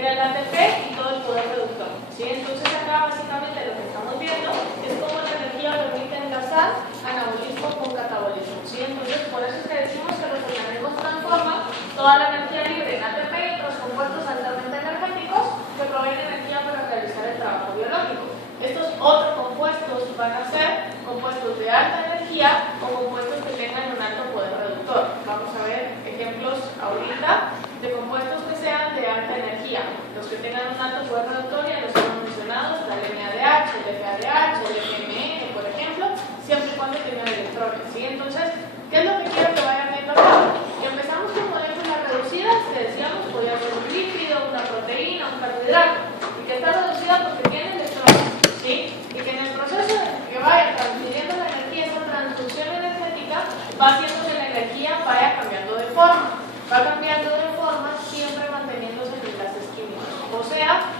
era el ATP y todo el poder reductor, ¿sí? Entonces acá básicamente lo que estamos viendo es cómo la energía permite enlazar anabolismo con catabolismo, ¿sí? Entonces por eso es que decimos que los organismos transforman toda la energía libre en ATP y otros compuestos altamente energéticos que proveen energía para realizar el trabajo biológico. Estos otros compuestos van a ser compuestos de alta energía o compuestos que tengan un alto poder reductor. Vamos a ver ejemplos ahorita de compuestos que sean de alta energía. Los que tengan un alto poder reductor ya los hemos mencionado, está el NADH, el FADH, el FMN, por ejemplo, siempre y cuando tengan electrones, ¿sí? Entonces, ¿qué es lo que quiero que vayan viendo acá? Y empezamos con moléculas reducidas, que decíamos podía ser un lípido, una proteína, un carbohidrato, y que está reducida porque tiene electrones, ¿sí? Y que en el proceso de que vaya transfiriendo la energía, esa transducción energética va haciendo que la energía vaya cambiando de forma. Va cambiando de forma siempre manteniéndose en enlaces químicos. O sea,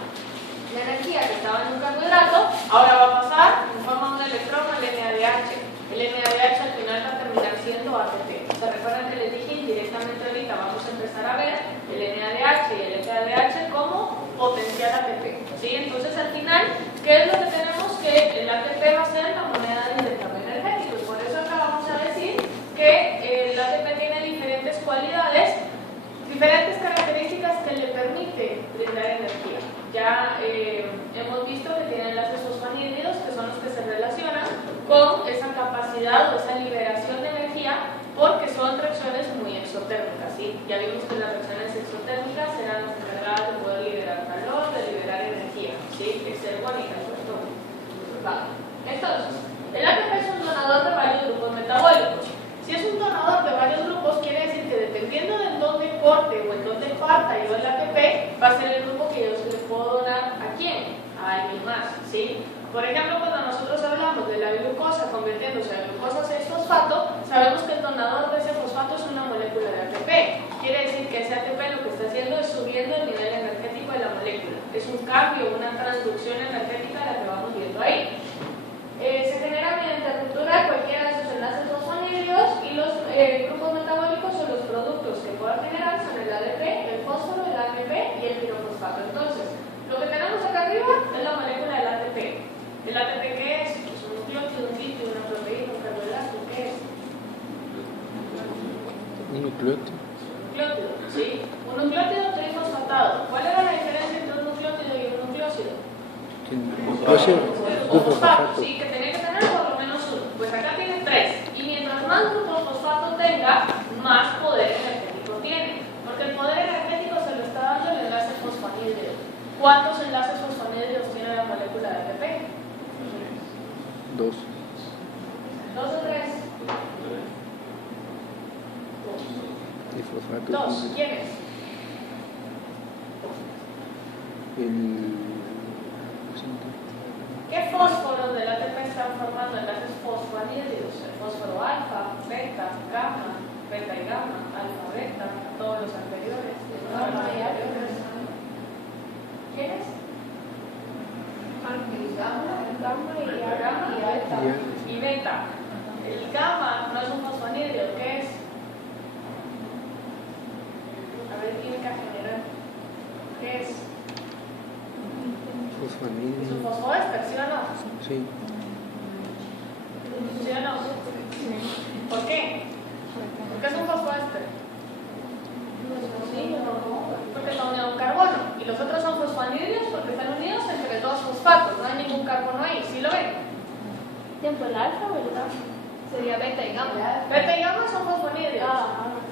la energía que estaba en un carbohidrato ahora va a pasar en forma de un electrón al NADH. El NADH al final va a terminar siendo ATP. ¿Se recuerdan que les dije indirectamente ahorita? Vamos a empezar a ver el NADH y el FADH como potencial ATP, ¿sí? Entonces al final, ¿qué es lo que tenemos? Que el ATP va a ser la moneda del intercambio energético. Y por eso acá vamos a decir que el ATP tiene diferentes cualidades, diferentes características que le permite brindar energía. Ya hemos visto que tiene enlaces fosfanhídridos, que son los que se relacionan con esa capacidad o esa liberación de energía, porque son reacciones muy exotérmicas, ¿sí? Ya vimos que las reacciones exotérmicas eran las encargadas de poder liberar calor, de liberar energía, ¿sí? Es ergónica, sobre todo. Vale. Entonces, el ATP es un donador de varios grupos metabólicos. Si es un donador de varios grupos, quiere decir que dependiendo de en dónde corte o en dónde parta yo el ATP, va a ser el grupo que yo se le puedo donar a quién, a alguien más, ¿sí? Por ejemplo, cuando nosotros hablamos de la glucosa convirtiéndose a glucosa 6-fosfato, sabemos que el donador de ese fosfato es una molécula de ATP. Quiere decir que ese ATP lo que está haciendo es subiendo el nivel energético de la molécula. Es un cambio, una transducción energética la que vamos viendo ahí. Se genera mediante ruptura de cualquiera de esos enlaces fosfanhídridos y los grupos metabólicos o los productos que puedan generar son el ADP, el fósforo, el ATP y el pirofosfato. Entonces, lo que tenemos acá arriba es la molécula del ATP. ¿El ATP qué es? Pues un nucleótido, un lípido, una proteína, un carbohidrato. ¿Qué es? Un nucleótido. Nucleótido, ¿sí? Un nucleótido trifosfatado. ¿Cuál era la diferencia entre un nucleótido y un nucleósido? Fosfato, sí, que tenía que tener por lo menos uno. Pues acá tiene 3. Y mientras más grupo fosfato tenga, más poder energético tiene. Porque el poder energético se lo está dando el enlace fosfanhídrido. ¿Cuántos enlaces fosfanhídridos tiene la molécula de ATP? 2. 2 o 3. Y fosfato. 2. ¿Quién es? ¿Qué fósforos del ATP están formando enlaces fosfanhídridos? El fósforo alfa, beta, gamma, beta y gamma, alfa, beta, todos los anteriores. Gamma y alfa. ¿Quién es? Gamma y alfa. Y beta. El gamma no es un fosfanhídrido, ¿qué es? A ver, química general. ¿Qué es? Fosfanhídrido. ¿Es un fosfoéster, sí o no? Sí. ¿Sí o no? ¿Por qué? ¿Por qué es un fosfoéster? Porque está unido a un carbono. Y los otros son fosfanhídridos porque están unidos entre 2 fosfatos. No hay ningún carbono ahí. ¿Sí lo ven? Tiempo el alfa, ¿verdad? Sería beta y gamma. Beta y gamma son fosfanhídrios.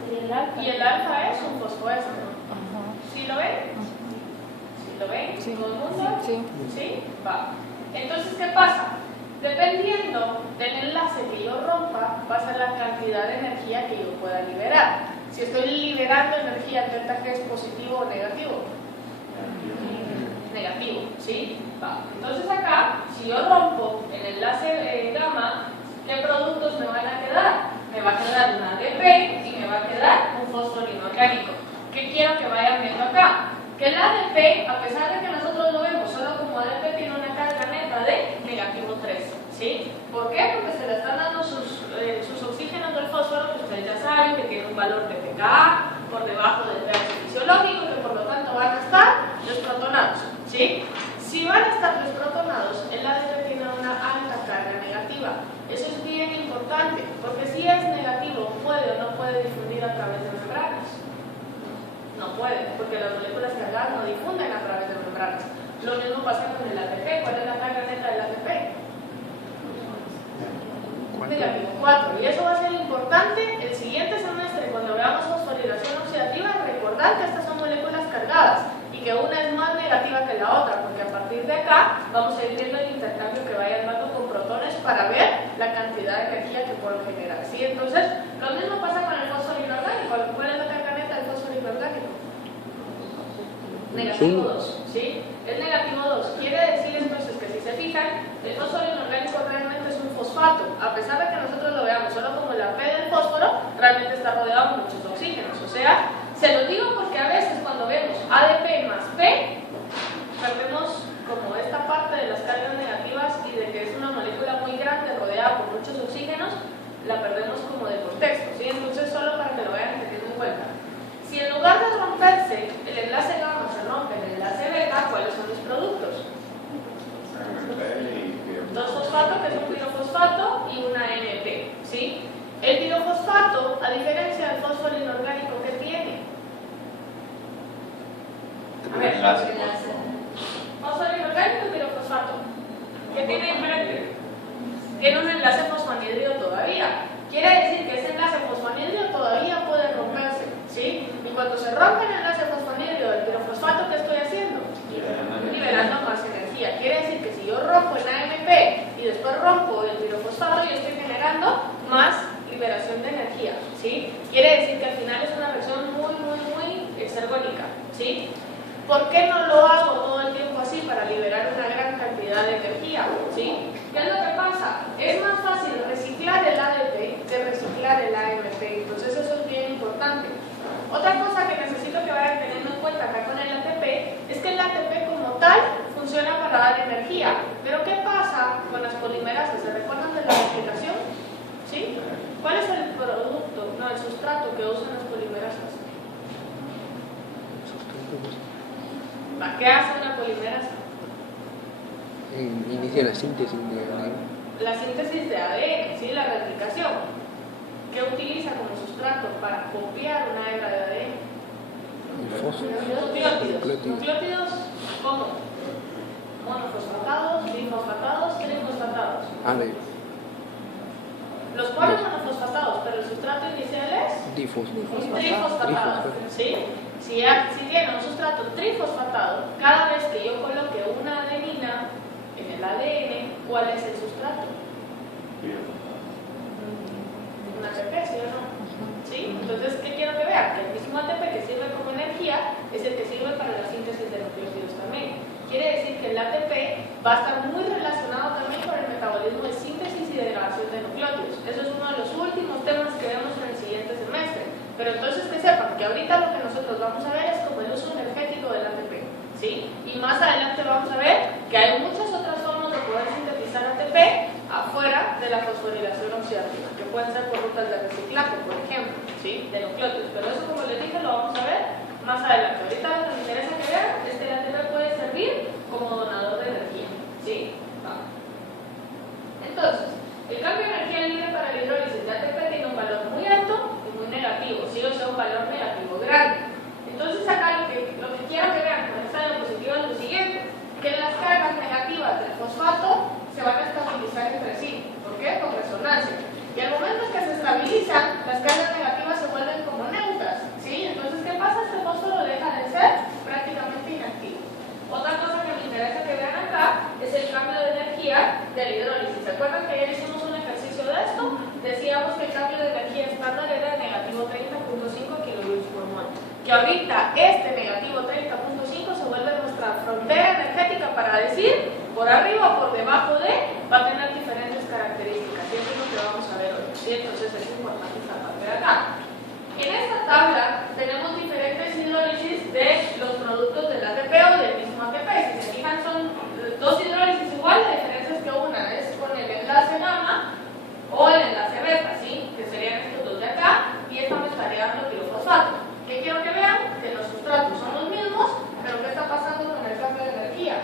Sería el alfa. Y el alfa es un fosfoéster. ¿Sí lo ven? ¿Lo ven? Sí. ¿Todo el mundo? Sí. ¿Sí? Va. Entonces, ¿qué pasa? Dependiendo del enlace que yo rompa, va a ser la cantidad de energía que yo pueda liberar. Si estoy liberando energía, ¿el delta G es positivo o negativo? Negativo, ¿sí? Va. Entonces acá, si yo rompo el enlace gamma, ¿qué productos me van a quedar? Me va a quedar un ADP y me va a quedar un fósforo inorgánico. ¿Qué quiero que vayan viendo acá? Que el ADP, a pesar de que nosotros lo vemos solo como ADP, tiene una carga neta de negativo 3, ¿sí? ¿Por qué? Porque se le están dando sus oxígenos del fósforo, que ustedes ya saben que tiene un valor de pKa por debajo del pH fisiológico, que por lo tanto van a estar después ¿sí? Si van a estar los protonados, el ADP tiene una alta carga negativa. Eso es bien importante, porque si es negativo, ¿puede o no puede difundir a través de membranas? No puede, porque las moléculas cargadas no difunden a través de membranas. Lo mismo pasa con el ATP. ¿Cuál es la carga neta del ATP? Negativo 4. Y eso va a ser importante el siguiente semestre, cuando veamos fosforilación oxidativa, recordar que estas son moléculas cargadas y que una es más negativa que la otra, porque a partir de acá vamos a ir viendo el intercambio que vayan dando con protones para ver la cantidad de energía que pueden generar. ¿Sí? Entonces, lo mismo pasa con el fósforo inorgánico. ¿Cuál es la carga neta del fósforo inorgánico? Negativo 2. ¿Sí? Es negativo 2. Quiere decir entonces que si se fijan, el fósforo inorgánico realmente es un fosfato. A pesar de que nosotros lo veamos solo como la P del fósforo, realmente está rodeado de muchos oxígenos. O sea, se lo digo porque a veces cuando vemos ADP más P, perdemos como esta parte de las cargas negativas y de que es una molécula muy grande rodeada por muchos oxígenos, la perdemos como de contexto, ¿sí? Entonces solo para que lo vayan teniendo en cuenta. Si en lugar de romperse el enlace gamma se rompe el enlace beta, ¿cuáles son los productos? 2-fosfato, que es un pirofosfato, y una NP, ¿sí? El pirofosfato, a diferencia del fósforo inorgánico, ¿qué tiene? A ver, fósforo inorgánico y pirofosfato. ¿Qué tiene diferente? Tiene un enlace fosfanhidrio todavía. Quiere decir que ese enlace fosfanhidrio todavía puede romperse, ¿sí? Y cuando se rompe el enlace fosfanhidrio del pirofosfato, ¿qué estoy haciendo? Liberando más energía. Quiere decir que si yo rompo el AMP y después rompo el pirofosfato, yo estoy generando más liberación de energía, ¿sí? Quiere decir que al final es una reacción muy exergónica, ¿sí? ¿Por qué no lo hago todo el tiempo así para liberar una gran cantidad de energía? ¿Sí? ¿Qué es lo que pasa? Es más fácil reciclar el ADP que reciclar el AMP, entonces eso es bien importante. Otra cosa que necesito que vayan teniendo en cuenta acá con el ATP es que el ATP como tal funciona para dar energía, pero ¿qué pasa con las polimerasas? ¿Se recuerdan de la explicación? ¿Sí? ¿Cuál es el producto, no, el sustrato que usan las polimerasas? ¿Para qué hace una polimerasa? Inicia la síntesis de ADN. La síntesis de ADN, ¿sí? La replicación. ¿Qué utiliza como sustrato para copiar una hebra de ADN? Nucleótidos. ¿Nucleótidos cómo? Monofosfatados, bifosfatados, trifosfatados. Los cuales monofosfatados, pero el sustrato inicial es trifosfatado. ¿Sí? Si tiene un sustrato trifosfatado, cada vez que yo coloque una adenina en el ADN, ¿cuál es el sustrato? Un ATP, ¿sí o no? ¿Sí? Entonces, ¿qué quiero que vean? Que el mismo ATP que sirve como energía es el que sirve para la síntesis de nucleótidos también. Quiere decir que el ATP va a estar muy relacionado también con el metabolismo de síntesis y degradación de nucleótidos. Eso es uno de los últimos temas que vemos en el siguiente semestre. Pero entonces que sepan que ahorita lo que nosotros vamos a ver es como el uso energético del ATP, ¿sí? Y más adelante vamos a ver que hay muchas otras formas de poder sintetizar ATP afuera de la fosforilación oxidativa, que pueden ser por rutas de reciclaje, por ejemplo, ¿sí? De nucleótidos. Pero eso, como les dije, lo vamos a ver más adelante. Ahorita lo que me interesa que vean es que el ATP puede servir como donador de energía, ¿sí? Entonces, el cambio de energía libre para la hidrólisis de ATP tiene un valor muy alto y muy negativo, ¿sí? O sea, un valor negativo grande. Entonces acá lo que quiero que vean con esta diapositiva es lo siguiente, que las cargas negativas del fosfato se van a estabilizar entre sí. ¿Por qué? Con resonancia. Y al momento en que se estabilizan, las cargas negativas se vuelven como neutras, ¿sí? Entonces, ¿qué pasa? Este fósforo deja de ser prácticamente inactivo. Otra cosa que me interesa que vean acá es el cambio de energía de la hidrólisis. ¿Se acuerdan que ayer hicimos un ejercicio de esto? Decíamos que el cambio de energía estándar era de negativo 30.5 kilojoules por mol. Que ahorita este negativo 30.5 se vuelve nuestra frontera energética para decir, por arriba o por debajo de, va a tener diferentes características. Y eso es lo que vamos a ver hoy, ¿sí? Entonces es importante esta parte de acá. En esta tabla tenemos diferentes hidrólisis de los productos del ATP o del mismo ATP. Si se fijan, son dos hidrólisis igual, la diferencia es que una es con el enlace gamma o el enlace beta, ¿sí? Que serían estos dos de acá, y esta me estaría dando pirofosfato. ¿Qué quiero que vean? Que los sustratos son los mismos, pero ¿qué está pasando con el cambio de energía?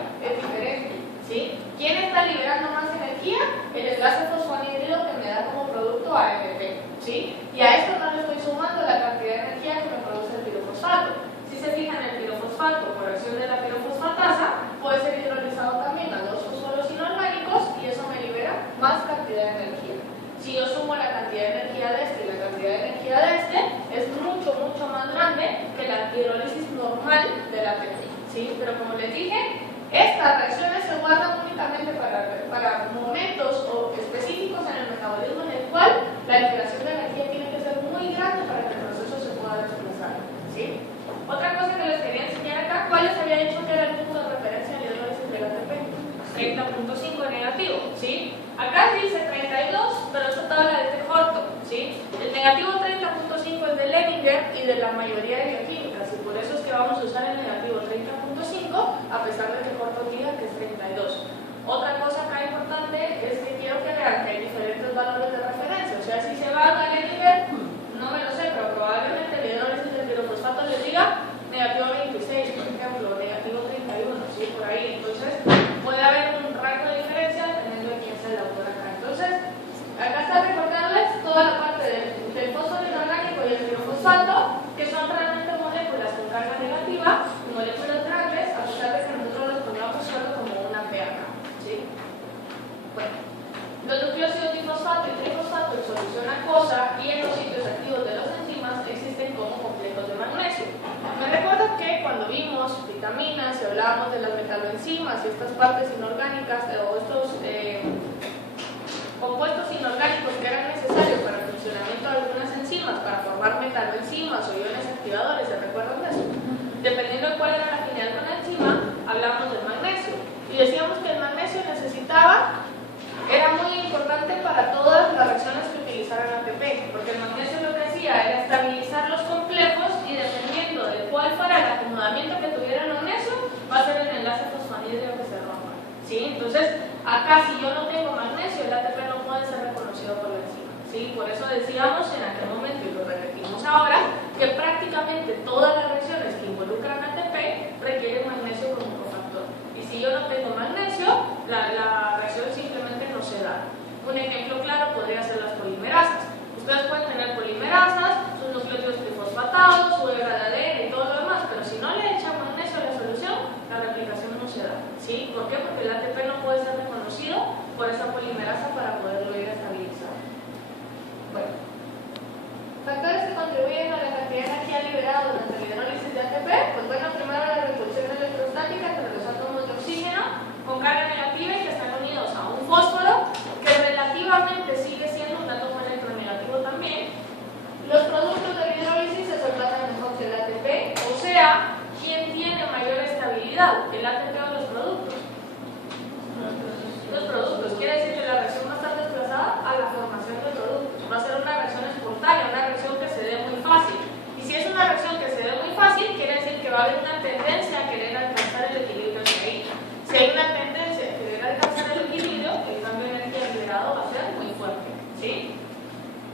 reacción de la pirofosfatasa, puede ser hidrolizado también a dos fósforos inorgánicos y eso me libera más cantidad de energía. Si yo sumo la cantidad de energía de este y la cantidad de energía de este, es mucho más grande que la hidrólisis normal de la ATP, ¿sí? Pero como les dije, estas reacciones se guardan únicamente para momentos específicos en el metabolismo en el cual la liberación de energía tiene que ser muy grande para que el proceso se pueda desplazar, ¿sí? Otra cosa que les quería enseñar acá, ¿cuál les había dicho que era el punto de referencia en la hidrólisis del ATP? 30.5 negativo, ¿sí? Acá dice 32, pero esta tabla es de Horton, ¿sí? El negativo 30.5 es de Leninger y de la mayoría de bioquímicas, y por eso es que vamos a usar el negativo 30.5, a pesar de que Horton diga que es 32. Otra cosa acá importante es que quiero que vean que hay diferentes valores de referencia, o sea, si se van a Leninger, no me lo sé, pero probablemente el hidrólisis del pirofosfato les diga negativo 26, por ejemplo, negativo 31, ¿sí? Por ahí. Entonces, puede haber un rango de diferencia dependiendo de quién sea el autor acá. Entonces, acá está recordarles toda la parte del fósforo inorgánico y el pirofosfato, que son realmente moléculas con carga negativa, moléculas grandes, a pesar de que nosotros los pongamos solo como una P acá, ¿sí? Bueno, los nucleósidos difosfato y trifosfato en solución acuosa y en los sitios activos de los enzimas existen como complejos de magnesio. Me recuerdo que cuando vimos vitaminas y hablábamos de las metaloenzimas y estas partes inorgánicas o estos compuestos inorgánicos que eran necesarios para el funcionamiento de algunas enzimas, para formar metaloenzimas o iones activadores, ¿se recuerdan de eso? Dependiendo de cuál era la afinidad con la enzima, hablamos del magnesio. Y decíamos que el magnesio era muy importante para todas las reacciones que utilizaran ATP, porque el magnesio lo que hacía era estabilizar los complejos y dependiendo de cuál fuera el acomodamiento que tuviera el magnesio, va a ser el enlace fosfanhídrico que se rompa, ¿sí? Entonces, acá si yo no tengo magnesio, el ATP no puede ser reconocido por la enzima, ¿sí? Por eso decíamos en aquel momento, y lo repetimos ahora, que prácticamente todas las reacciones que involucran ATP requieren magnesio como cofactor. Y si yo no tengo magnesio, la reacción simplemente no se da. Un ejemplo claro podría ser las polimerasas. Ustedes pueden tener polimerasas, sus nucleótidos trifosfatados, su hebra de ADN y todo lo demás, pero si no le echan magnesio a la solución, la replicación no se da, ¿sí? ¿Por qué? Porque el ATP no puede ser reconocido por esa polimerasa para poderlo ir a estabilizar. Bueno, factores que contribuyen a la cantidad de energía liberada durante la hidrólisis de ATP, pues bueno, primero la repulsión electrostática entre los átomos de oxígeno con carga negativa y que están unidos a un fósforo que relativamente sigue siendo un átomo electronegativo también. Los productos de la hidrólisis se solvatan mejor que el ATP, o sea, ¿quién tiene mayor estabilidad? ¿El ATP o los productos? Los productos, quiere decir que la reacción va a estar desplazada a la formación de productos. Va a ser una reacción espontánea, una reacción que se dé muy fácil. Y si es una reacción que se dé muy fácil, quiere decir que va a haber una tendencia a querer alcanzar el equilibrio de ahí. Si hay una tendencia a querer alcanzar el equilibrio, el cambio de energía liberado va a ser muy fuerte, ¿sí?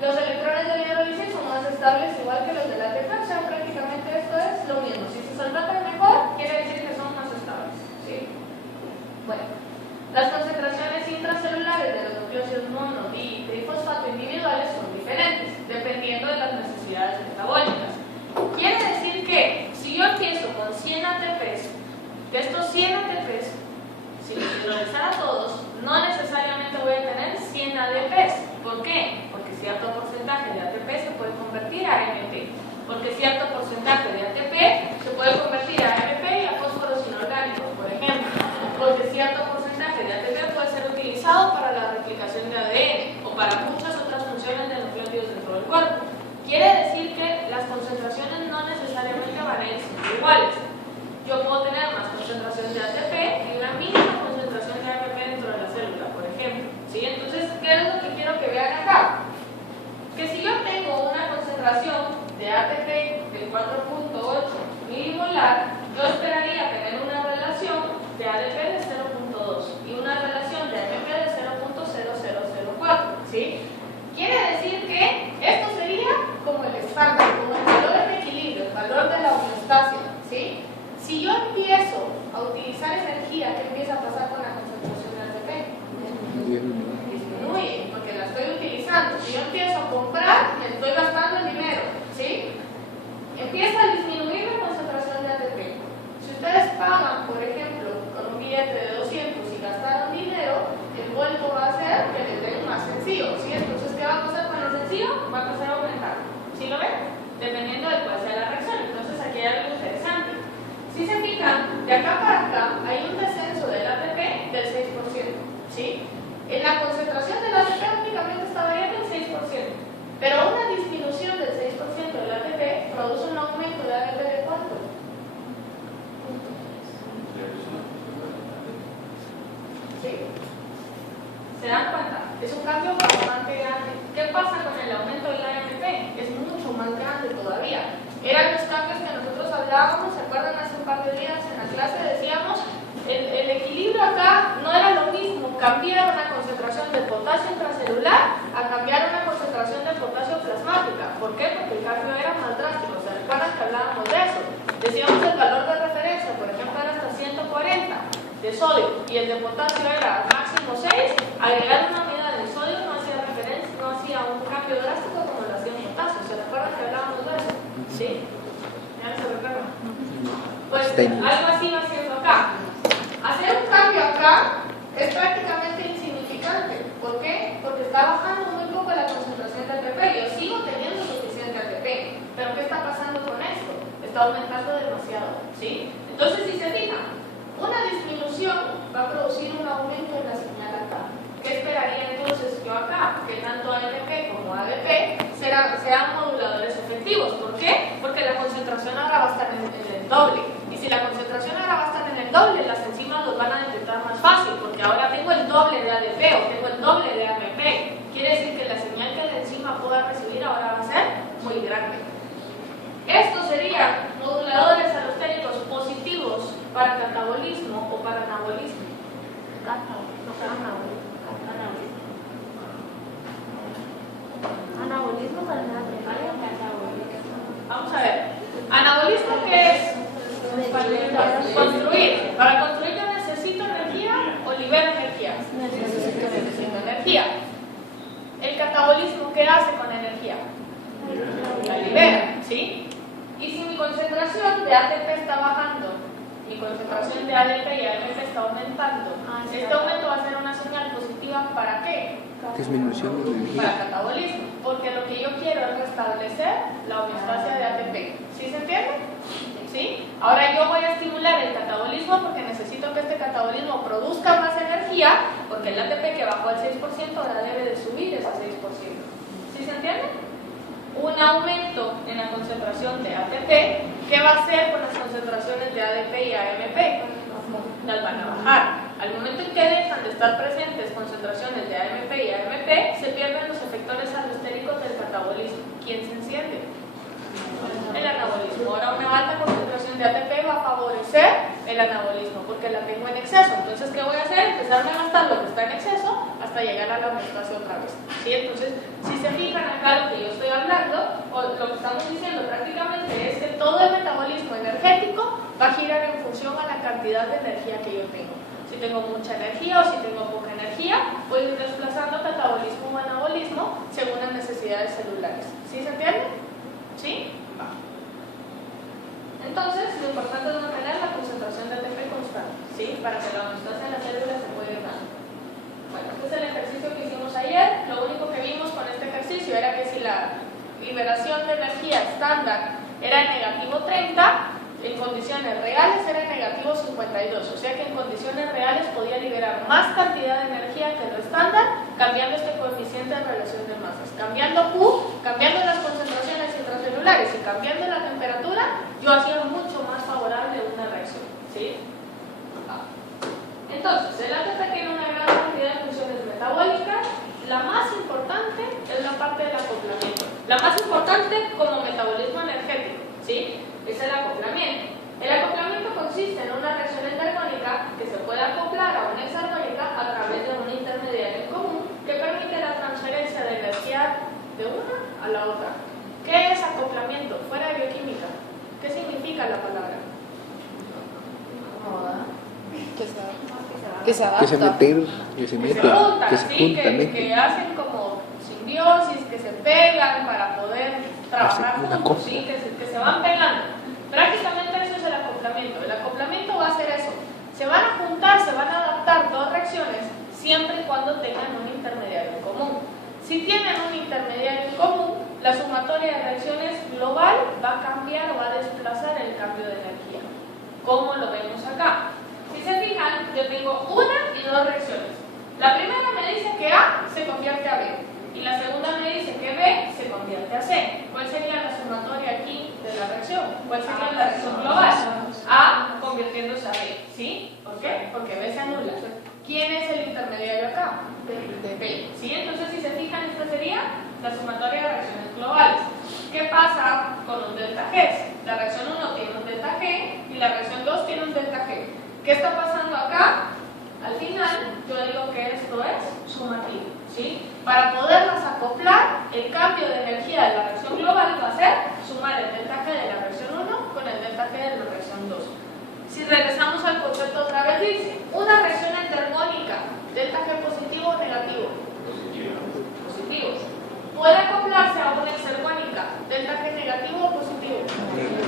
Los electrones de la hidrólisis son más estables igual que los de la ATP, o sea, prácticamente esto es lo mismo. Si se solvatan mejor, quiere decir que son más estables, ¿sí? Bueno, las concentraciones intracelulares de los nucleósidos mono y trifosfato individuales son diferentes, dependiendo de las necesidades metabólicas. Quiere decir que si yo empiezo con 100 ATPs, de estos 100 ATPs, si los hidrolizara todos, no necesariamente voy a tener 100 ADPs. ¿Por qué? Porque cierto porcentaje de ATP se puede convertir a AMP. Porque cierto porcentaje de ATP se puede convertir a AMP y a fósforos inorgánicos, por ejemplo. Porque cierto porcentaje de ATP puede ser utilizado para la replicación de ADN o para muchas otras funciones de nucleótidos dentro del cuerpo. Quiere decir que las concentraciones no necesariamente van a ir iguales. Yo puedo tener más concentración de ATP y una mínima concentración de AMP dentro de la célula, por ejemplo, ¿sí? Entonces, ¿qué es lo que quiero que vean acá? Que si yo tengo una concentración de ATP de 4.8 milimolar, yo esperaría tener una relación de ADP de 0.2 y una relación de AMP de 0.0004, ¿sí? Quiere decir que esto sería como el estándar, como el valor de equilibrio, el valor de la homeostasia, ¿sí? Si yo empiezo a utilizar esa energía, ¿qué empieza a pasar con la concentración de ATP? Disminuye, porque la estoy utilizando. Si yo empiezo a comprar, me estoy gastando el dinero, ¿sí? Empieza a disminuir la concentración de ATP. Si ustedes fijan, de acá para acá hay un descenso del ATP del 6%, ¿sí? En la concentración del ATP únicamente está variando el 6%, pero una disminución del 6% del ATP produce un aumento de ATP de ¿cuánto? ¿Sí? ¿Se dan cuenta? Es un cambio bastante grande. ¿Qué pasa con el aumento del AMP? Es mucho más grande todavía. Eran los cambios que nosotros hablábamos, ¿se acuerdan? Hace un par de días en la clase decíamos, el equilibrio acá no era lo mismo cambiar una concentración de potasio intracelular a cambiar una concentración de potasio plasmática. ¿Por qué? Porque el cambio era más drástico. ¿Se recuerdan que hablábamos de eso? Decíamos el valor de referencia, por ejemplo, era hasta 140 de sodio y el de potasio era máximo 6, agregar una medida de sodio no hacía referencia, no hacía un cambio drástico como lo hacía en potasio. ¿Se recuerdan que hablábamos de eso? ¿Sí? ¿Ya no se recuerdan? Pues algo así va haciendo acá. Hacer un cambio acá es prácticamente insignificante. ¿Por qué? Porque está bajando muy poco la concentración de ATP. Yo sigo teniendo suficiente ATP, pero ¿qué está pasando con esto? Está aumentando demasiado, ¿sí? Entonces, si se fijan, una disminución va a producir un aumento en la señal acá. ¿Qué esperaría entonces yo acá? Que tanto ALP como ADP sean moduladores efectivos. ¿Por qué? Porque la concentración ahora va a estar en el doble. Y si la concentración ahora va a estar en el doble, las enzimas los van a detectar más fácil, porque ahora tengo el doble de ADP o tengo el doble de AMP. Quiere decir que la señal que la enzima pueda recibir ahora va a ser muy grande. Estos serían moduladores alostéricos positivos para catabolismo o para anabolismo. Anabolismo para nada. Vamos a ver. ¿Anabolismo qué es? Construir. Para construir yo necesito energía o libero energía. Necesito energía. ¿El catabolismo qué hace con energía? La libera, ¿sí? Y si mi concentración de ATP está bajando, mi concentración de ADP y AMP está aumentando, este aumento va a ser una señal positiva ¿para qué? Disminución de energía. Para catabolismo, porque lo que yo quiero es restablecer la homeostasia de ATP. ¿Sí se entiende? ¿Sí? Ahora yo voy a estimular el catabolismo porque necesito que este catabolismo produzca más energía, porque el ATP que bajó al 6% ahora debe de subir ese 6%. ¿Sí se entiende? Un aumento en la concentración de ATP, ¿qué va a hacer con las concentraciones de ADP y AMP? Las van a bajar. Al momento en que dejan de estar presentes concentraciones de AMP y AMP, se pierden los efectores alostéricos del catabolismo. ¿Quién se enciende? El anabolismo. Ahora una alta concentración de ATP va a favorecer el anabolismo porque la tengo en exceso. Entonces, ¿qué voy a hacer? Empezarme a gastar lo que está en exceso hasta llegar a la homeostasia otra vez. ¿Sí? Entonces, si se fijan acá lo que yo estoy hablando, o lo que estamos diciendo prácticamente es que todo el metabolismo energético va a girar en función a la cantidad de energía que yo tengo. Si tengo mucha energía o si tengo poca energía, voy a ir desplazando catabolismo o anabolismo según las necesidades celulares. ¿Sí se entiende? ¿Sí? Entonces, lo importante es mantener la concentración de ATP constante, ¿sí? Para que la homeostasia en la célula se pueda ir dando. Bueno, este es el ejercicio que hicimos ayer. Lo único que vimos con este ejercicio era que si la liberación de energía estándar era en negativo 30, en condiciones reales era en negativo 52. O sea que en condiciones reales podía liberar más cantidad de energía que lo estándar, cambiando este coeficiente de relación de masas. Cambiando Q, cambiando las concentraciones intracelulares y cambiando la temperatura, yo hacía mucho más favorable una reacción. ¿Sí? Entonces, el ATP tiene una gran cantidad de funciones metabólicas. La más importante es la parte del acoplamiento. La más importante como metabolismo energético, ¿sí? Es el acoplamiento. El acoplamiento consiste en una reacción endergónica que se puede acoplar a una exergónica a través de un intermediario en común que permite la transferencia de energía de una a la otra. ¿Qué es acoplamiento? Fuera de bioquímica. ¿Qué significa la palabra? Que se adapta. Que se meten, que se meten, juntan, que se ¿sí? juntan. Que hacen como simbiosis, que se pegan para poder trabajar juntos, ¿sí? Que se van pegando. Prácticamente eso es el acoplamiento. El acoplamiento va a hacer eso. Se van a juntar, se van a adaptar dos reacciones siempre y cuando tengan un intermediario en común. Si tienen un intermediario en común, la sumatoria de reacciones global va a cambiar o va a desplazar el cambio de energía. ¿Cómo lo vemos acá? Si se fijan, yo tengo una y dos reacciones. La primera me dice que A se convierte a B y la segunda me dice que B se convierte a C. ¿Cuál sería la sumatoria aquí de la reacción? ¿Cuál sería la reacción global? A convirtiéndose a B, ¿sí? ¿Por qué? Porque B se anula. ¿Quién es el intermediario acá? B, ¿sí? Entonces, si se fijan, esta sería la sumatoria de reacciones globales. ¿Qué pasa con los delta G? La reacción 1 tiene un delta G y la reacción 2 tiene un delta G. ¿Qué está pasando acá? Al final, yo digo que esto es sumativo, ¿sí? Para poderlas acoplar, el cambio de energía de la reacción global va a ser sumar el delta G de la reacción 1 con el delta G de la reacción 2. Si regresamos al concepto otra vez, dice, una reacción entermónica, delta G positivo o negativo. Positivo. Puede acoplarse a una exergónica, delta G negativo o positivo.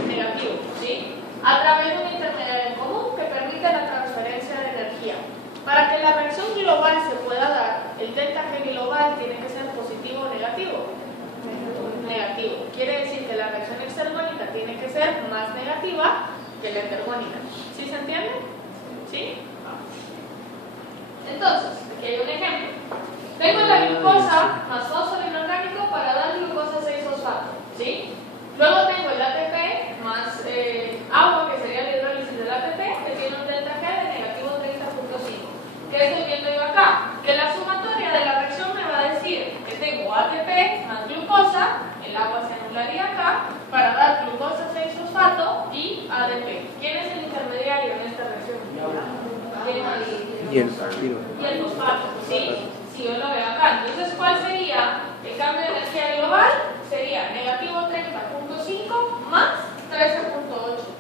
Negativo, ¿sí? A través de un intermediario en común que permite la transferencia de energía. Para que la reacción global se pueda dar, el delta G global tiene que ser positivo o negativo. Negativo. Quiere decir que la reacción exergónica tiene que ser más negativa que la entergónica. ¿Sí se entiende? ¿Sí? Entonces, aquí hay un ejemplo. Tengo la glucosa más fósforo inorgánico para dar glucosa 6-fosfato, ¿sí? Luego tengo el ATP más agua, que sería la hidrólisis del ATP, que tiene un delta G de negativo 30.5. ¿Qué estoy viendo yo acá? Que la sumatoria de la reacción me va a decir que tengo ATP más glucosa, el agua se anularía acá, para dar glucosa 6-fosfato y ADP. ¿Quién es el intermediario en esta reacción? Y el fosfato. Y el fosfato, ¿sí? Si yo lo veo acá. Entonces, ¿cuál sería el cambio de energía global? Sería negativo 30.5 más 13.8.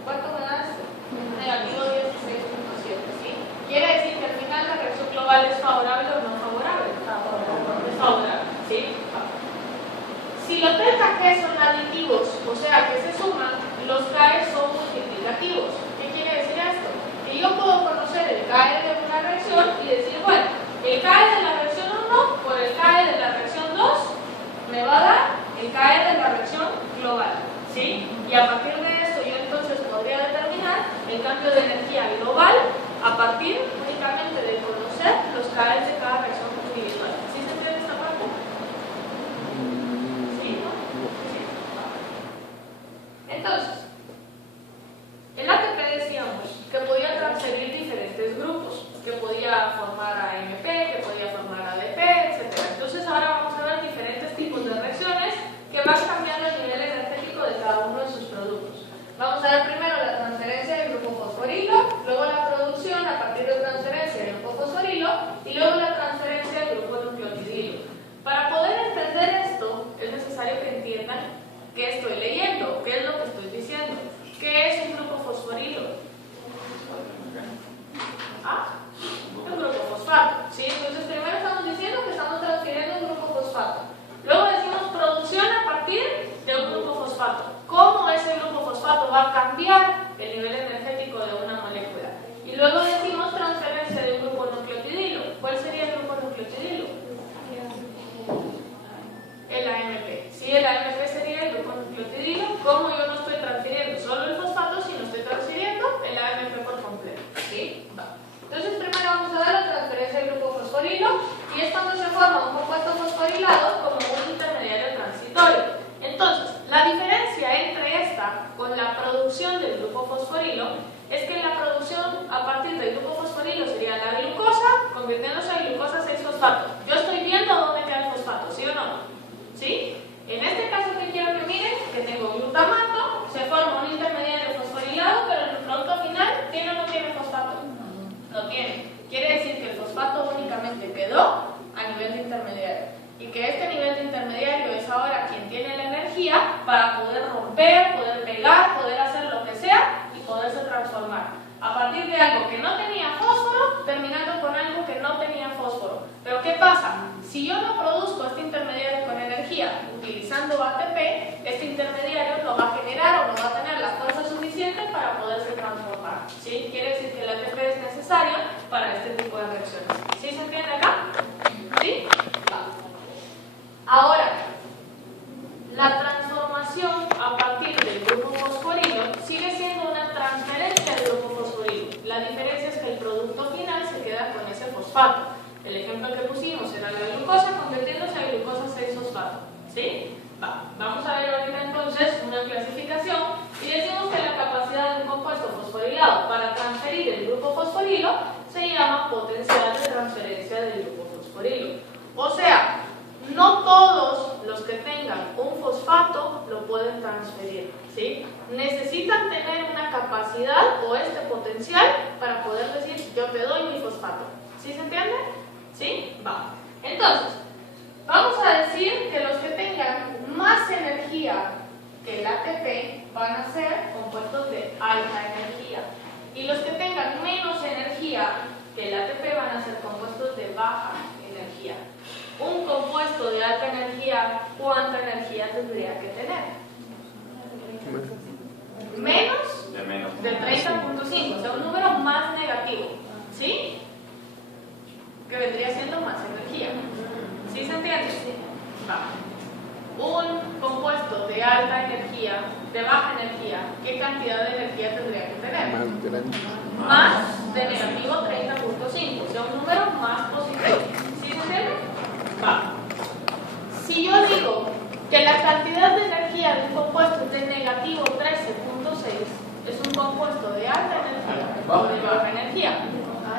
¿Cuánto me da esto? Negativo 16.7, ¿sí? Quiere decir que al final la reacción global es favorable o no favorable. Es favorable, ¿sí? Si los delta G son aditivos, o sea que se suman, los KE son multiplicativos. ¿Qué quiere decir esto? Que yo puedo conocer el KE de una reacción y decir, bueno, el KE de la reacción 1 por el KE de la reacción 2 me va a dar el KE de la reacción global, ¿sí? Y a partir de esto yo entonces podría determinar el cambio de energía global a partir únicamente de conocer los KE de cada reacción individual. ¿Sí se entiende esta parte? ¿Sí? ¿No? Sí. Entonces, el ATP decíamos que podía transferir diferentes grupos, que podía formar AMP, que podía formar ADP, etc. Entonces ahora vamos a ver diferentes tipos de reacciones que van cambiando el nivel energético de cada uno de sus productos. Vamos a ver primero la transferencia del grupo fosforilo, luego la producción a partir de transferencia del grupo fosforilo y luego la transferencia del grupo nucleotidilo. Para poder entender esto, es necesario que entiendan qué estoy leyendo, qué es lo que estoy diciendo. ¿Qué es un grupo fosforilo? ¿Ah? Un grupo fosfato, ¿sí? Entonces primero estamos diciendo que estamos transfiriendo un grupo fosfato. Luego decimos producción a partir de un grupo fosfato. ¿Cómo ese grupo fosfato va a cambiar el nivel energético de una molécula? Y luego decimos transferencia de un grupo nucleotidilo. ¿Cuál sería el grupo nucleotidilo? El AMP. ¿Sí? El AMP sería el grupo nucleotidilo. ¿Cómo yo no estoy transfiriendo solo el fosfato, sino estoy transfiriendo el AMP por completo? ¿Sí? Va. Entonces primero vamos a ver la transferencia del grupo fosforilo y es cuando se forma un compuesto fosforilado como un intermediario transitorio. Entonces, la diferencia entre esta con la producción del grupo fosforilo es que la producción a partir del grupo fosforilo sería la glucosa convirtiéndose en glucosa 6-fosfato. Yo estoy viendo dónde queda el fosfato, ¿sí o no? ¿Sí? En este caso que quiero que miren, que tengo glutamato, se forma un intermediario fosforilado, pero en el producto final, ¿tiene o no tiene fosfato? No tiene. Quiere decir que el fosfato únicamente quedó a nivel de intermediario y que este nivel de intermediario es ahora quien tiene la energía para poder romper, poder pegar, poder hacer lo que sea y poderse transformar a partir de algo que no tenía fósforo terminando con algo que no tenía fósforo. Pero ¿qué pasa? Si yo no produzco este intermediario con energía utilizando ATP, este intermediario no va a generar o no va a tener la fuerza suficiente para poderse transformar, ¿sí? Quiere decir que el ATP es necesario para este tipo de reacciones. ¿Sí se entiende acá? ¿Sí? Va. Ahora, la transformación a partir del grupo fosforilo sigue siendo una transferencia del grupo diferencia es que el producto final se queda con ese fosfato. El ejemplo que pusimos era la glucosa convirtiéndose a glucosa 6-fosfato. ¿Sí? Vamos a ver ahorita entonces una clasificación y decimos que la capacidad de un compuesto fosforilado para transferir el grupo fosforilo se llama potencial de transferencia del grupo fosforilo. O sea, no todos los que tengan un fosfato lo pueden transferir, ¿sí? Necesitan tener una capacidad o este potencial para poder decir yo te doy mi fosfato. ¿Sí se entiende? ¿Sí? Va. Entonces, vamos a decir que los que tengan más energía que el ATP van a ser compuestos de alta energía y los que tengan menos energía que el ATP van a ser compuestos de baja energía. Un compuesto de alta energía, ¿cuánta energía tendría que tener? Menos de 30.5, o sea, un número más negativo, ¿sí? Que vendría siendo más energía. ¿Sí se entiende? Va. Un compuesto de alta energía, de baja energía, ¿qué cantidad de energía tendría que tener? Más de negativo 30.5, o sea, un número más positivo. ¿Sí se entiende? Va. Si yo digo que la cantidad de energía de un compuesto es de negativo 13.6, es un compuesto de alta energía o de baja energía.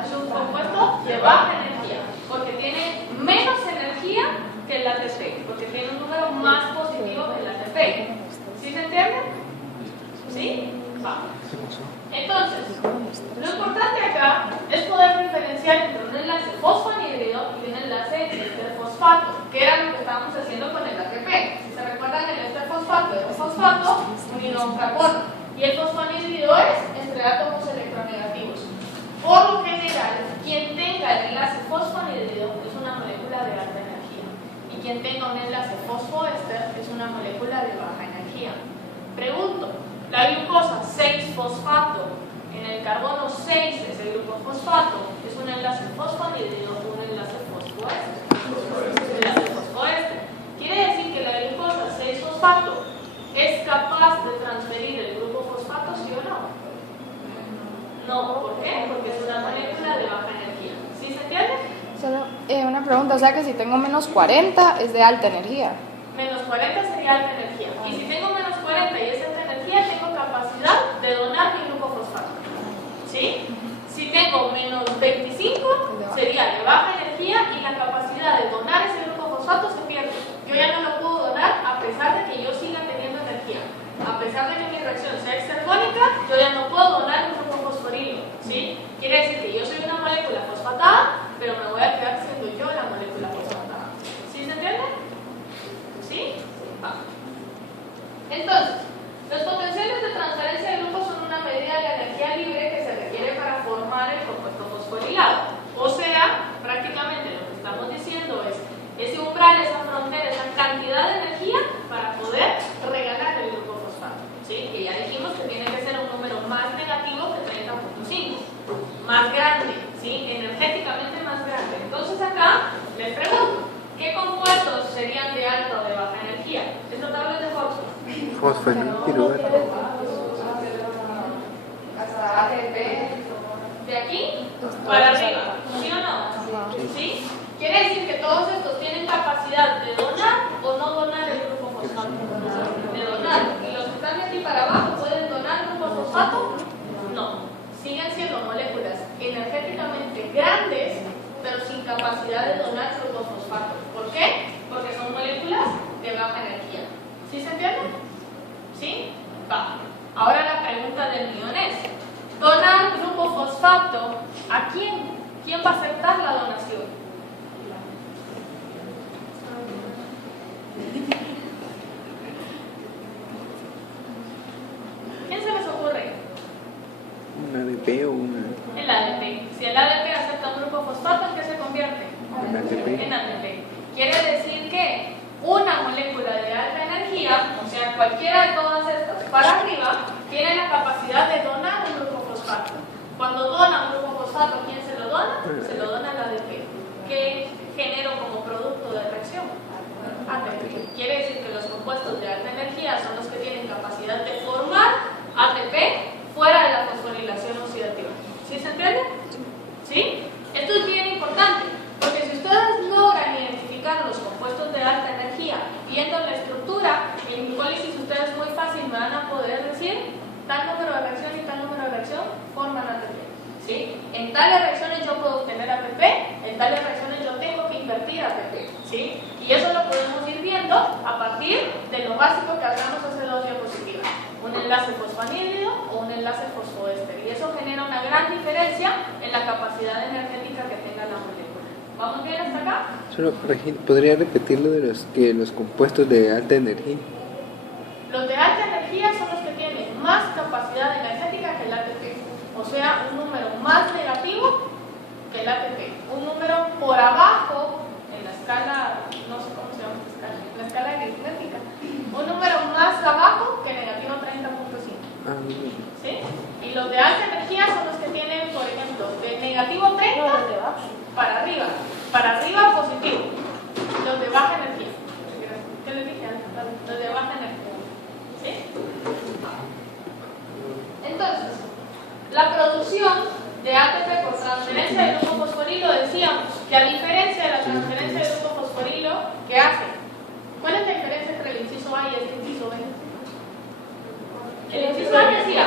Es un compuesto de baja energía, porque tiene menos energía que el ATP, porque tiene un número más positivo que el ATP. ¿Sí se entiende? ¿Sí? Va. Entonces, lo importante acá es poder diferenciar entre un enlace fosfanhídrido y un enlace esterfosfato, que era lo que estábamos haciendo con el ATP. Si se recuerdan, el esterfosfato es un fosfato unido a un carbono, y el fosfanhídrido es entre átomos electronegativos. Por lo general, quien tenga el enlace fosfanhídrido es una molécula de alta energía, y quien tenga un enlace fosfoéster es una molécula de baja energía. Pregunto, la glucosa 6-fosfato en el carbono 6 es el grupo fosfato, ¿es un enlace fosfanhídrido o un enlace fosfoéster? Enlace fosfoéster. Quiere decir que la glucosa 6-fosfato es capaz de transferir el grupo fosfato, ¿sí o no? No, ¿por qué? Porque es una molécula de baja energía. ¿Sí se entiende? Solo una pregunta, o sea que si tengo menos 40 es de alta energía. Menos 40 sería alta energía. Y si tengo menos 40 y es alta energía, tengo capacidad de donar mi grupo fosfato. ¿Sí? Si tengo menos 25, sería de baja energía y la capacidad de donar ese grupo fosfato se pierde. Yo ya no lo puedo donar a pesar de que yo siga teniendo energía. A pesar de que mi reacción sea exergónica, yo ya no puedo donar un grupo fosforilo. ¿Sí? Quiere decir que yo soy una molécula fosfatada, pero me voy a quedar siendo yo la molécula fosfatada. ¿Sí se entiende? ¿Sí? Va. Entonces, los potenciales de transferencia de grupos son una medida de la energía libre que se requiere para formar el compuesto fosforilado. O sea, prácticamente lo que estamos diciendo es ese umbral, esa frontera, esa cantidad de energía para poder regalar el grupo fosfato. ¿Sí? Que ya dijimos que tiene que ser un número más negativo que 30.5, más grande, ¿sí? Energéticamente más grande. Entonces acá les pregunto, ¿qué compuestos serían de alta o de baja energía? ¿Esta tabla es de fósforo? Fosfanhídrido. Hasta ATP. ¿De aquí para arriba? ¿Sí o no? ¿Sí? Quiere decir que todos estos tienen capacidad de donar o no donar el grupo fosfato. De donar. ¿Y los que están de aquí para abajo pueden donar el grupo fosfato? No. Siguen siendo moléculas energéticamente grandes, pero sin capacidad de donar grupo fosfato. ¿Por qué? Porque son moléculas de baja energía. ¿Sí se entiende? ¿Sí? Va. Ahora la pregunta del millón es, ¿donar grupo fosfato a quién? ¿Quién va a aceptar la donación? ¿Quién se les ocurre? ¿Un ADP o una? El ADP. Si el ADP acepta un grupo fosfato, ¿en qué se convierte? En ATP. En ATP. Quiere decir que una molécula de alta energía, o sea, cualquiera de todas estas para arriba, tiene la capacidad de donar un grupo fosfato. Cuando dona un grupo fosfato, ¿quién se lo dona? Se lo dona el ADP. ¿Qué genero como producto de reacción? ATP. Quiere decir que los compuestos de alta energía son los que tienen capacidad de formar ATP fuera de la fosforilación oxidativa. ¿Sí se entiende? En tales reacciones yo puedo obtener ATP, en tales reacciones yo tengo que invertir ATP, ¿sí? Y eso lo podemos ir viendo a partir de lo básico que hablamos hace 2 diapositivas. Un enlace fosfanídrido o un enlace fosfoéster. Y eso genera una gran diferencia en la capacidad energética que tenga la molécula. ¿Vamos bien hasta acá? Solo, ¿podría repetir lo de los compuestos de alta energía? Los de alta energía son los que tienen más capacidad energética que el ATP. O sea, un número más negativo que el ATP. Un número por abajo en la escala, no sé cómo se llama esta escala, en la escala aritmética. Un número más abajo que negativo 30.5. Ah, muy bien. ¿Sí? Y los de alta energía son los que tienen, por ejemplo, de negativo 30 para arriba positivo. Los de baja energía. ¿Qué les dije antes? Los de baja energía. ¿Sí? Entonces, la producción de ATP por transferencia del grupo fosforilo, decíamos que a diferencia de la transferencia del grupo fosforilo, ¿qué hace? ¿Cuál es la diferencia entre el inciso A y el inciso B? El inciso A decía